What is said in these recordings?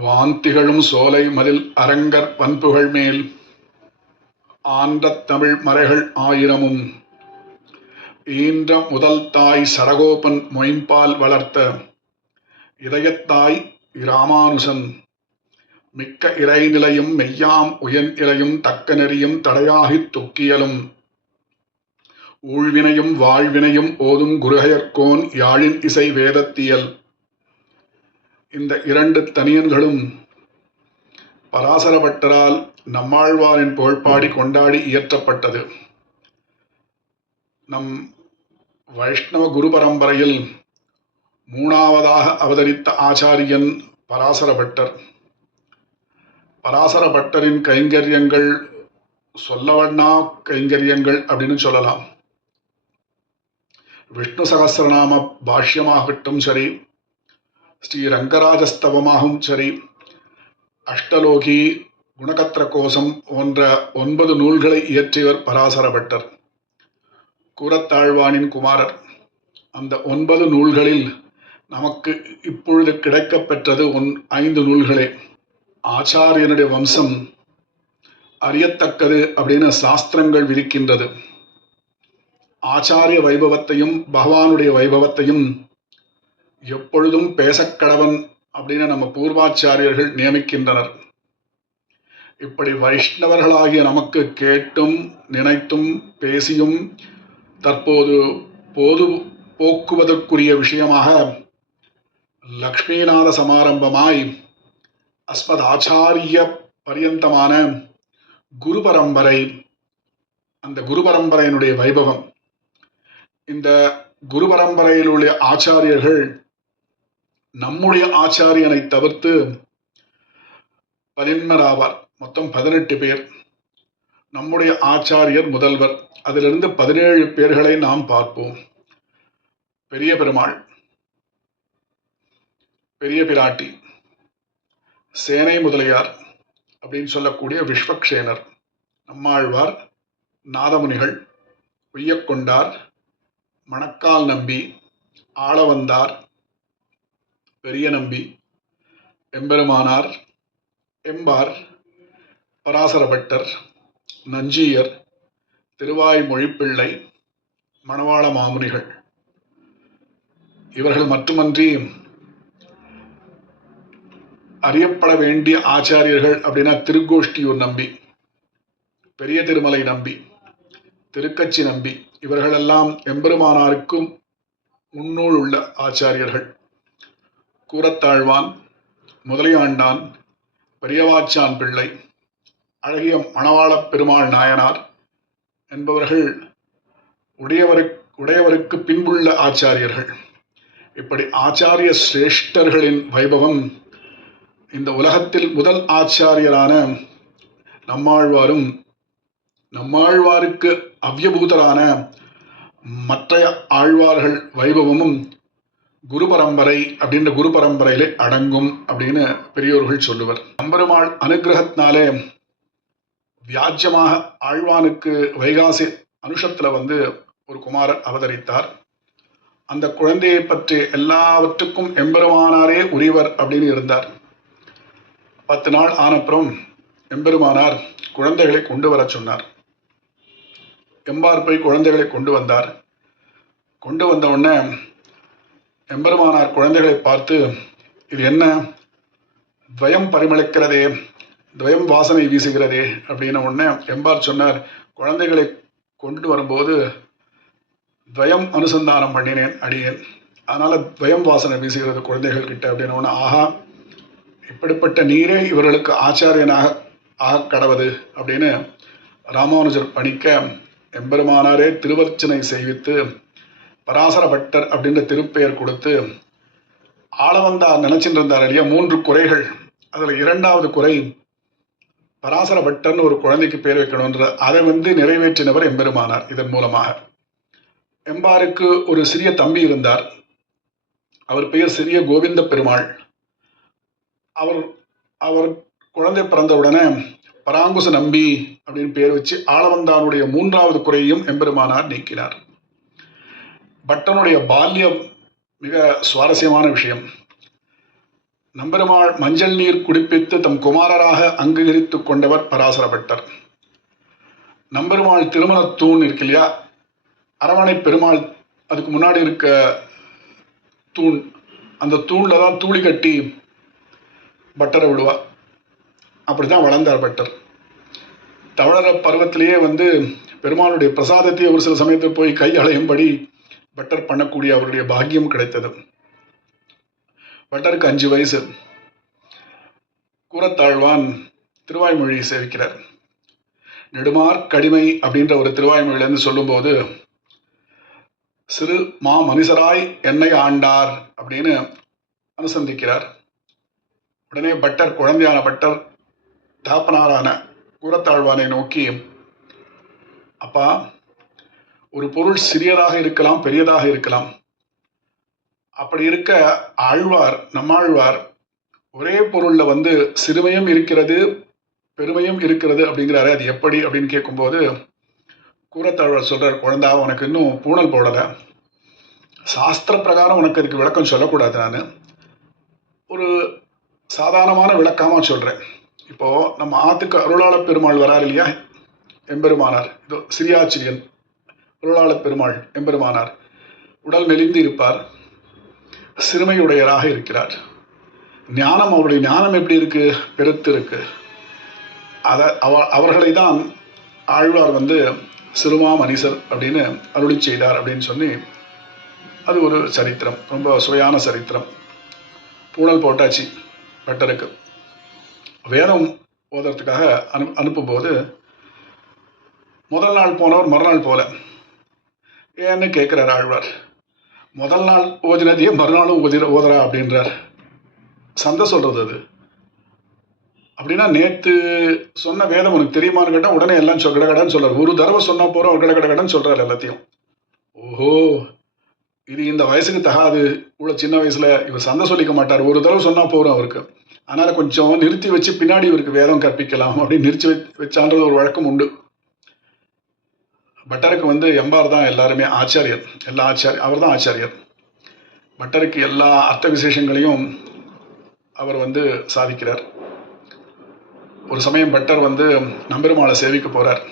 வாந்திகளும் சோலை மதில் அரங்கர் பண்புகள் மேல். ஆண்ட தமிழ் மறைகள் ஆயிரமும். ஈன்ற முதல் தாய் சடகோபன் மொயம்பால் வளர்த்த. இதயத்தாய் இராமானுசன். மிக்க இறைநிலையும் மெய்யாம் உயன் இலையும் தக்க நெறியும் தடையாகித் தொக்கியலும். ஊழ்வினையும் வாழ்வினையும் ஓதும் குருகயற்கோன் யாழின் இசை வேதத்தியல். இந்த இரண்டு தனியன்களும் பராசர பட்டரால் நம்மாழ்வாரின் புகழ்பாடி கொண்டாடி இயற்றப்பட்டது. நம் வைஷ்ணவ குரு பரம்பரையில் மூணாவதாக அவதரித்த ஆச்சாரியன் பராசர பட்டர் பராசர பட்டரின் கைங்கரியங்கள் சொல்லவண்ணா கைங்கரியங்கள் அப்படின்னு சொல்லலாம். விஷ்ணு சகசிரநாம பாஷ்யமாகட்டும் சரி ஸ்ரீ ரங்கராஜஸ்தவமாகவும் சரி அஷ்டலோகி குணகத்திர கோசம் போன்ற ஒன்பது நூல்களை இயற்றியவர் பராசர பட்டர் கூரத்தாழ்வானின் குமாரர். அந்த ஒன்பது நூல்களில் நமக்கு இப்பொழுது கிடைக்கப்பெற்றது ஒன் ஐந்து நூல்களே. ஆச்சாரியனுடைய வம்சம் அறியத்தக்கது அப்படின்னு சாஸ்திரங்கள் விதிக்கின்றது. ஆச்சாரிய வைபவத்தையும் பகவானுடைய வைபவத்தையும் எப்பொழுதும் பேசக்கடவன் அப்படின்னு நம்ம பூர்வாச்சாரியர்கள் நியமிக்கின்றனர். இப்படி வைஷ்ணவர்களாகிய நமக்கு கேட்டும் நினைத்தும் பேசியும் தற்போது போது போக்குவதற்குரிய விஷயமாக லக்ஷ்மிநாத சமாரம்பமாய் அஸ்மத் ஆச்சாரிய பரியந்தமான குரு பரம்பரை அந்த குரு பரம்பரையினுடைய வைபவம். இந்த குரு பரம்பரையில் உள்ள ஆச்சாரியர்கள் நம்முடைய ஆச்சாரியனை தவிர்த்து பதின்மராவார் மொத்தம் பதினெட்டு பேர். நம்முடைய ஆச்சாரியர் முதல்வர். அதிலிருந்து பதினேழு பேர்களை நாம் பார்ப்போம். பெரிய பெருமாள் பெரிய பிராட்டி சேனை முதலியார் அப்படின்னு சொல்லக்கூடிய விஸ்வக்ஷேனர் நம்மாழ்வார் நாதமுனிகள் உய்யக்கொண்டார் மணக்கால் நம்பி ஆளவந்தார் பெரிய நம்பி எம்பெருமானார் எம்பார் பராசர பட்டர் நஞ்சியர் திருவாய்மொழிப்பிள்ளை மணவாள மாமுனிகள். இவர்கள் மட்டுமன்றி அறியப்பட வேண்டிய ஆச்சாரியர்கள் அப்படின்னா திருக்கோஷ்டியூர் நம்பி பெரிய திருமலை நம்பி திருக்கச்சி நம்பி இவர்களெல்லாம் எம்பெருமானாருக்கும் முன்னூல் உள்ள ஆச்சாரியர்கள். கூரத்தாழ்வான் முதலியாண்டான் பெரியவாச்சான் பிள்ளை அழகிய மணவாளப் பெருமாள் நாயனார் என்பவர்கள் உடையவருக்கு உடையவருக்கு பின்புள்ள ஆச்சாரியர்கள். இப்படி ஆச்சாரிய சிரேஷ்டர்களின் வைபவம் இந்த உலகத்தில் முதல் ஆச்சாரியரான நம்மாழ்வாரும் நம்மாழ்வாருக்கு அவ்யபூதரான மற்ற ஆழ்வார்கள் வைபவமும் குரு பரம்பரை அப்படின்ற குரு பரம்பரையிலே அடங்கும் அப்படின்னு பெரியோர்கள் சொல்லுவர். நம்பெருமாள் அனுகிரகத்தினாலே வியாஜ்யமாக ஆழ்வானுக்கு வைகாசி அனுஷத்தில் வந்து ஒரு குமாரர் அவதரித்தார். அந்த குழந்தையை பற்றி எல்லாவற்றுக்கும் எம்பெருமானாரே உரியவர் அப்படின்னு இருந்தார். பத்து நாள் ஆனப்புறம் எம்பெருமானார் குழந்தைகளை கொண்டு வர சொன்னார். எம்பார் போய் குழந்தைகளை கொண்டு வந்தார். கொண்டு வந்த உடனே எம்பெருமானார் குழந்தைகளை பார்த்து இது என்ன? துவயம் பரிமளிக்கிறதே துவயம் வாசனை வீசுகிறதே அப்படின்ன உடனே எம்பார் சொன்னார். குழந்தைகளை கொண்டு வரும்போது துவயம் அனுசந்தானம் பண்ணினேன் அடியேன். அதனால் துவயம் வாசனை வீசுகிறது குழந்தைகள் கிட்ட அப்படின்னு உடனே ஆஹா இப்படிப்பட்ட நீரே இவர்களுக்கு ஆச்சாரியனாக ஆக கடவது அப்படின்னு ராமானுஜர் பணிக்க எம்பெருமானாரே திருவர்ச்சனை செய்வித்து பராசர பட்டர் அப்படின்ற திருப்பெயர் கொடுத்து ஆளவந்தார் நினைச்சிட்டு இருந்தார் இல்லையா? மூன்று குறைகள். அதில் இரண்டாவது குறை பராசர பட்டர்னு ஒரு குழந்தைக்கு பேர் வைக்கணுன்ற அதை வந்து நிறைவேற்றினவர் எம்பெருமானார் இதன் மூலமாக. எம்பாருக்கு ஒரு சிறிய தம்பி இருந்தார். அவர் பெயர் சிறிய கோவிந்த பெருமாள். அவர் அவர் குழந்தை பிறந்த உடனே பராங்குச நம்பி அப்படின்னு பேர் வச்சு ஆளவந்தானுடைய மூன்றாவது குறையையும் எம்பெருமானார் நீக்கினார். பட்டனுடைய பால்யம் மிக சுவாரஸ்யமான விஷயம். நம்பெருமாள் மஞ்சள் நீர் குடிப்பித்து தம் குமாரராக அங்கீகரித்து கொண்டவர் பராசர பட்டர் நம்பெருமாள் திருமண தூண் இருக்கு இல்லையா? அரவணை பெருமாள் அதுக்கு முன்னாடி இருக்க தூண் அந்த தூணில் தான் தூளி கட்டி பட்டரை விடுவா. அப்படி தான் வளர்ந்தார் பட்டர். தமிழர பருவத்திலேயே வந்து பெருமாளுடைய பிரசாதத்தை ஒரு சில சமயத்தில் போய் கை அலையும்படி பட்டர் பண்ணக்கூடிய அவருடைய பாக்கியம் கிடைத்தது. பட்டருக்கு அஞ்சு வயசு. கூரத்தாழ்வான் திருவாய்மொழியை சேவிக்கிறார். நெடுமார் கடிமை அப்படின்ற ஒரு திருவாய்மொழியிலேருந்து சொல்லும்போது சிறு மா மனுஷராய் என்னை ஆண்டார் அப்படின்னு அனுசந்திக்கிறார். உடனே பட்டர் குழந்தையான பட்டர் தாப்பனாரான கூரத்தாழ்வானை நோக்கி அப்பா ஒரு பொருள் சிறியதாக இருக்கலாம் பெரியதாக இருக்கலாம். அப்படி இருக்க ஆழ்வார் நம்மாழ்வார் ஒரே பொருளில் வந்து சிறுமையும் இருக்கிறது பெருமையும் இருக்கிறது அப்படிங்கிறாரு அது எப்படி அப்படின்னு கேட்கும்போது கூரத்தாழ்வார் சொல்கிறார் குழந்தா உனக்கு இன்னும் பூணல் போடலை. சாஸ்திர பிரகாரம் உனக்கு அதுக்கு விளக்கம் சொல்லக்கூடாது நான். ஒரு சாதாரணமான விளக்கமாக சொல்கிறேன் இப்போது நம்ம ஆத்துக்கு அருளாள பெருமாள் வரார் இல்லையா? எம்பெருமானார். இதோ சிரியாச்சிரியன் அருளாள பெருமாள் எம்பெருமானார் உடல் மெலிந்து இருப்பார். சிறுமையுடையராக இருக்கிறார். ஞானம் அவருடைய ஞானம் எப்படி இருக்கு? பெருத்து இருக்கு. அதை அவ அவர்களை தான் ஆழ்வார் வந்து சிறுமா மனிதர் அப்படின்னு அருளி செய்தார் அப்படின்னு சொல்லி அது ஒரு சரித்திரம். ரொம்ப சுவையான சரித்திரம். பூணல் போட்டாச்சு பட்டருக்கு. வேதம் ஓதுறதுக்காக அனு அனுப்பும்போது முதல் நாள் போனவர் மறுநாள் போல. ஏன்னு கேட்குறார் ஆழ்வார். முதல் நாள் ஓதினதையே மறுநாளும் ஓதிர ஓதுறா அப்படின்றார். சந்தை சொல்கிறது அது. அப்படின்னா நேற்று சொன்ன வேதம் உனக்கு தெரியுமான்னு கேட்டால் உடனே எல்லாம் சொல் கடகடன்னு சொல்கிறார் ஒரு தடவை சொன்னால் போகிறோம் அவர் கடகடன்னு சொல்கிறார் எல்லாத்தையும். ஓஹோ இது இந்த வயசுக்கு தகாது. இவ்வளோ சின்ன வயசில் இவர் சந்தை சொல்லிக்க மாட்டார். ஒரு தடவை சொன்னால் போகிறோம் அவருக்கு. அதனால் கொஞ்சம் நிறுத்தி வச்சு பின்னாடி இவருக்கு வேதம் கற்பிக்கலாம் அப்படின்னு நிறுத்தி வச்சான்றது ஒரு வழக்கம் உண்டு. பட்டருக்கு வந்து எம்பார் தான் எல்லாருமே ஆச்சாரியர். எல்லா ஆச்சாரியர் அவர் தான் ஆச்சாரியர். பட்டருக்கு எல்லா அர்த்த விசேஷங்களையும் அவர் வந்து சாதிக்கிறார். ஒரு சமயம் பட்டர் வந்து நம்பெருமாளை சேவிக்க போகிறார்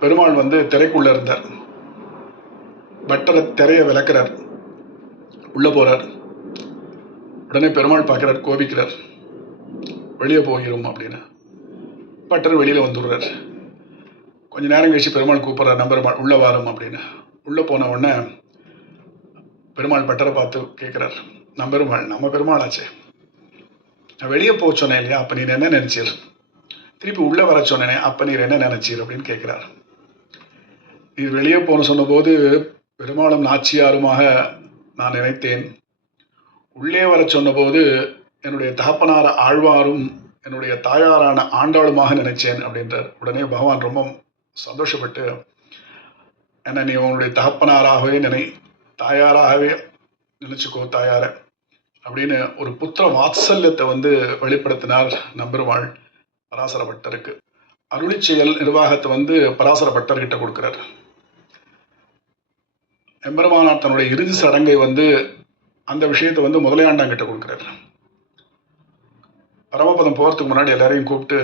பெருமாள் வந்து திரைக்குள்ளே இருந்தார். பட்டரை திரையை விளக்குறார். உள்ளே போகிறார் உடனே பெருமாள் பார்க்குறார் கோபிக்கிறார். வெளியே போகிறோம் அப்படின்னு. பட்டர் வெளியில் வந்துடுறார். கொஞ்சம் நேரம் கழிச்சு பெருமாள் கூப்பிட்ற நம்பெருமாள் உள்ளே வாரம் அப்படின்னு. உள்ளே போன உடனே பெருமாள் பட்டரை பார்த்து கேட்குறார் நம்பெருமாள் நம்ம பெருமாள் ஆச்சே நான் வெளியே போக சொன்னேன் இல்லையா? அப்போ நீர் என்ன நினைச்சீர்? திருப்பி உள்ளே வர சொன்னேனே அப்போ நீர் என்ன நினச்சீர்? அப்படின்னு கேட்குறார் நீர் வெளியே போன சொன்னபோது பெருமாளும் நாச்சியாருமாக நான் நினைத்தேன். உள்ளே வர சொன்னபோது என்னுடைய தகப்பனார் ஆழ்வாரும் என்னுடைய தாயாரான ஆண்டாளுமாக நினைச்சேன் அப்படின்றார். உடனே பகவான் ரொம்ப சந்தோஷப்பட்டு என்னை நீ உன்னுடைய தகப்பனாராகவே நினை தாயாராகவே நினைச்சுக்கோ தாயார அப்படின்னு ஒரு புத்திர வாத்சல்யத்தை வந்து வெளிப்படுத்தினார் நம்பெருமாள் பராசர பட்டருக்கு அருளி செயல் நிர்வாகத்தை வந்து பராசர பட்டர்கிட்ட கொடுக்கிறார். எம்பெருமானார் தன்னுடைய இறுதி சடங்கை வந்து அந்த விஷயத்தை வந்து முதலையாண்டாங்கிட்ட கொடுக்குறார். பரமபதம் போகிறதுக்கு முன்னாடி எல்லாரையும் கூப்பிட்டு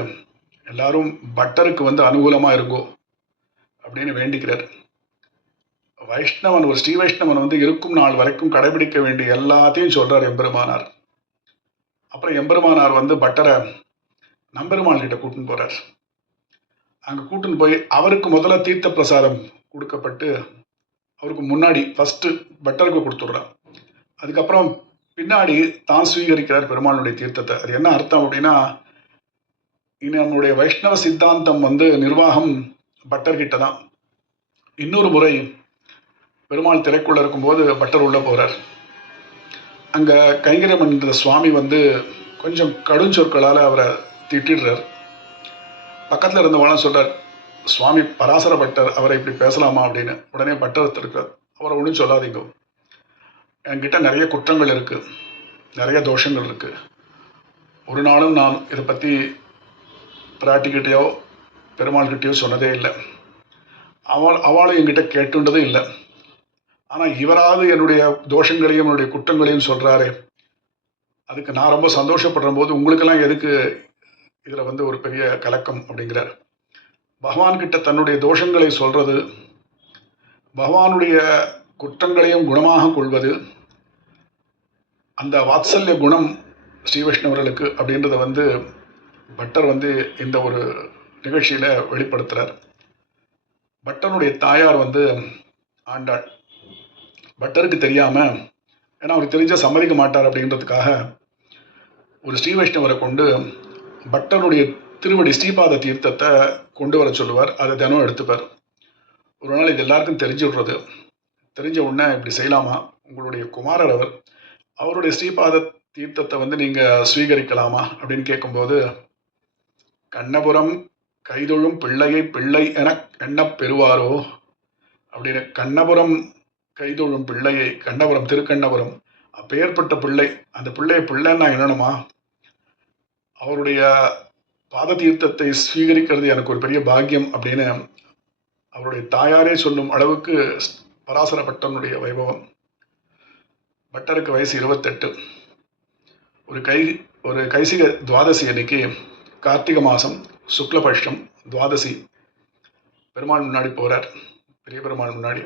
எல்லாரும் பட்டருக்கு வந்து அனுகூலமாக இருக்கோ அப்படின்னு வேண்டிக்கிறார். வைஷ்ணவன் ஒரு ஸ்ரீ வைஷ்ணவன் வந்து இருக்கும் நாள் வரைக்கும் கடைபிடிக்க வேண்டிய எல்லாத்தையும் சொல்றார் எம்பெருமானார். அப்புறம் எம்பெருமானார் வந்து பட்டரை நம்பெருமாள் கிட்ட கூட்டின்னு போறார். அங்கே கூட்டின்னு போய் அவருக்கு முதல்ல தீர்த்த பிரசாதம் கொடுக்கப்பட்டு அவருக்கு முன்னாடி ஃபஸ்ட்டு பட்டருக்கு கொடுத்துட்றார். அதுக்கப்புறம் பின்னாடி தான் சுவீகரிக்கிறார் பெருமாளுடைய தீர்த்தத்தை. அது என்ன அர்த்தம் அப்படின்னா இனி நம்மளுடைய வைஷ்ணவ சித்தாந்தம் வந்து நிர்வாகம் பட்டர்கிட்ட தான். இன்னொரு முறை பெருமாள் திரைக்குள்ள இருக்கும்போது பட்டர் உள்ள போறார். அங்க இந்த சுவாமி வந்து கொஞ்சம் கடும் சொற்களால் அவரை திட்டிடுறார். பக்கத்தில் இருந்தவங்களாம் சொல்றார் சுவாமி பராசர பட்டர் அவரை இப்படி பேசலாமா? அப்படின்னு. உடனே பட்டர் திருக்கார் அவரை ஒன்றும் சொல்லாதீங்க. என்கிட்ட நிறைய குற்றங்கள் இருக்கு. நிறைய தோஷங்கள் இருக்கு. ஒரு நாளும் நான் இதை பற்றி பிராட்டிக்கிட்டேயோ பெருமாள்கிட்டயோ சொன்னதே இல்லை. அவள் அவளும் என்கிட்ட கேட்டுன்றதும் இல்லை. ஆனால் இவராவது என்னுடைய தோஷங்களையும் என்னுடைய குற்றங்களையும் சொல்கிறாரே அதுக்கு நான் ரொம்ப சந்தோஷப்படுற போது உங்களுக்கெல்லாம் எதுக்கு இதில் வந்து ஒரு பெரிய கலக்கம் அப்படிங்கிறார். பகவான்கிட்ட தன்னுடைய தோஷங்களை சொல்கிறது பகவானுடைய குற்றங்களையும் குணமாக கொள்வது அந்த வாத்சல்ய குணம் ஸ்ரீ வைஷ்ணவர்களுக்கு அப்படின்றத வந்து பட்டர் வந்து இந்த ஒரு நிகழ்ச்சியில் வெளிப்படுத்துகிறார் பட்டனுடைய தாயார் வந்து ஆண்டாள். பட்டருக்கு தெரியாமல் ஏன்னா அவருக்கு தெரிஞ்சால் சம்மதிக்க மாட்டார் அப்படின்றதுக்காக ஒரு ஸ்ரீ வைஷ்ணவரை கொண்டு பட்டனுடைய திருவடி ஸ்ரீபாத தீர்த்தத்தை கொண்டு வர சொல்லுவார். அதை தினம் எடுத்துப்பார். ஒரு நாள் இது எல்லாருக்கும் தெரிஞ்சு விடுறது. தெரிஞ்ச உடனே இப்படி செய்யலாமா? உங்களுடைய குமாரர் அவர் அவருடைய ஸ்ரீபாத தீர்த்தத்தை வந்து நீங்கள் ஸ்வீகரிக்கலாமா? அப்படின்னு கேட்கும்போது கண்ணபுரம் கைதொழும் பிள்ளையை பிள்ளை என எண்ணப் பெறுவாரோ? அப்படின்னு கண்ணபுரம் கைதொழும் பிள்ளையை கண்ணபுரம் திருக்கண்ணபுரம் அப்பேற்பட்ட பிள்ளை அந்த பிள்ளையை பிள்ளைன்னா என்னணுமா அவருடைய பாத தீர்த்தத்தை ஸ்வீகரிக்கிறது எனக்கு ஒரு பெரிய பாக்கியம் அப்படின்னு அவருடைய தாயாரே சொல்லும் அளவுக்கு பராசர பட்டனுடைய வைபவம். பட்டருக்கு வயசு இருபத்தெட்டு. ஒரு கை ஒரு கைசிக துவாதசி அன்னைக்கு கார்த்திகை மாதம் சுக்லபட்சம் துவாதசி. பெருமாள் முன்னாடி போகிறார் பெரிய பெருமாள் முன்னாடி.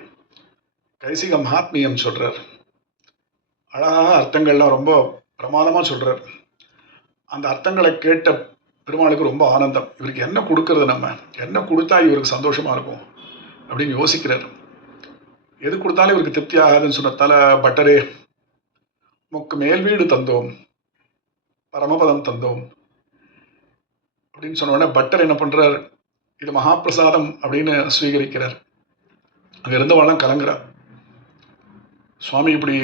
கைசிக மகாத்மியம் சொல்கிறார் அழகாக அர்த்தங்கள்லாம் ரொம்ப பிரமாதமாக சொல்கிறார் அந்த அர்த்தங்களை கேட்ட பெருமாளுக்கு ரொம்ப ஆனந்தம். இவருக்கு என்ன கொடுக்கறது நம்ம? என்ன கொடுத்தா இவருக்கு சந்தோஷமாக இருக்கும்? அப்படின்னு யோசிக்கிறார். எது கொடுத்தாலும் இவருக்கு திருப்தி ஆகாதுன்னு சொன்னதால பட்டரே முக்கு மேல் வீடு தந்தோம் பரமபதம் தந்தோம் அப்படின்னு சொன்ன உடனே பட்டர் என்ன பண்ணுறார் இது மகாபிரசாதம் அப்படின்னு ஸ்வீகரிக்கிறார். அங்கே இருந்தவெல்லாம் கலங்குறார். சுவாமி இப்படி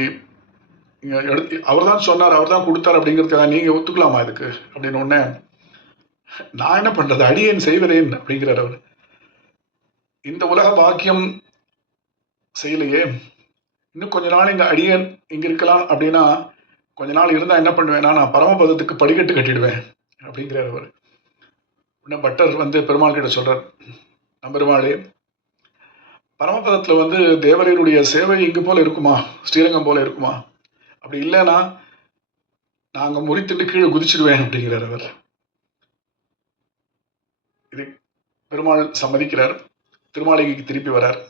இங்கே எடுத்து அவர் தான் சொன்னார் அவர் தான் கொடுத்தார் அப்படிங்கிறதுக்காக நீங்கள் ஒத்துக்கலாமா இதுக்கு? அப்படின்னு நான் என்ன பண்ணுறது அடியேன் செய்வதேன் அப்படிங்கிறார் அவர். இந்த உலக பாக்கியம் செய்யலையே. இன்னும் கொஞ்ச நாள் இங்கே அடியேன் இங்கே இருக்கலாம் அப்படின்னா கொஞ்ச நாள் இருந்தால் என்ன பண்ணுவேன்னா நான் பரமபதத்துக்கு படிக்கட்டு கட்டிடுவேன் அப்படிங்கிறார் அவர். உடனே பட்டர் வந்து பெருமாள் கிட்ட சொல்கிறார் நம்ம பெருமாளே பரமபதத்தில் வந்து தேவரையருடைய சேவை இங்கு போல இருக்குமா? ஸ்ரீரங்கம் போல் இருக்குமா? அப்படி இல்லைன்னா நாங்கள் முறித்துட்டு கீழே குதிச்சிடுவேன் அப்படிங்கிறார் அவர். இது பெருமாள் சம்மதிக்கிறார். திருமாளிகைக்கு திருப்பி வரார்.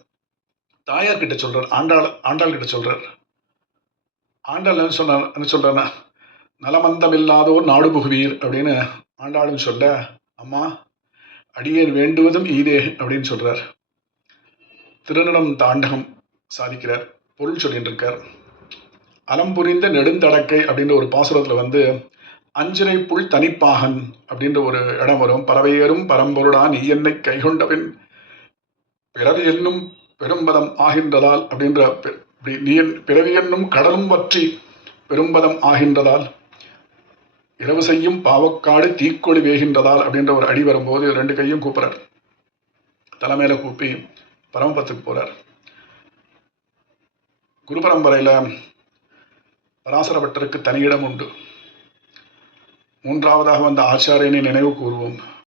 தாயார் கிட்ட சொல்கிறார் ஆண்டாள் ஆண்டாள் கிட்ட சொல்கிறார் ஆண்டாள் என்ன சொன்னார் என்ன சொல்கிறேன்னா நலமந்தமில்லாதோர் நாடு புகுவீர் அப்படின்னு ஆண்டாளும் சொல்ல அம்மா அடியேன் வேண்டுவதும் ஈதே அப்படின்னு சொல்றார். திருநடம் தாண்டகம் சாதிக்கிறார் பொருள் சொல்லிட்டு இருக்கார் அலம்புரிந்த நெடுந்தடக்கை அப்படின்ற ஒரு பாசுரத்தில் வந்து அஞ்சனை புல் தனிப்பாகன் அப்படின்ற ஒரு இடம் வரும். பறவையேறும் பரம்பொருடான் என்னை கைகொண்டவன் பிறவி என்னும் பெரும்பதம் ஆகின்றதால் அப்படின்ற நீ என் பிறவி என்னும் கடலும் பற்றி பெரும்பதம் ஆகின்றதால் இரவு செய்யும் பாவக்காடு தீக்கொழி வேகின்றதால் அப்படின்ற ஒரு அடி வரும்போது ரெண்டு கையும் கூப்பிட்றார் தலைமையில கூப்பி பரமபத்துக்கு போறார். குரு பரம்பரையில பராசரபட்டருக்கு தனியிடம் உண்டு. மூன்றாவதாக வந்த ஆச்சாரியனை நினைவு கூறுவோம்.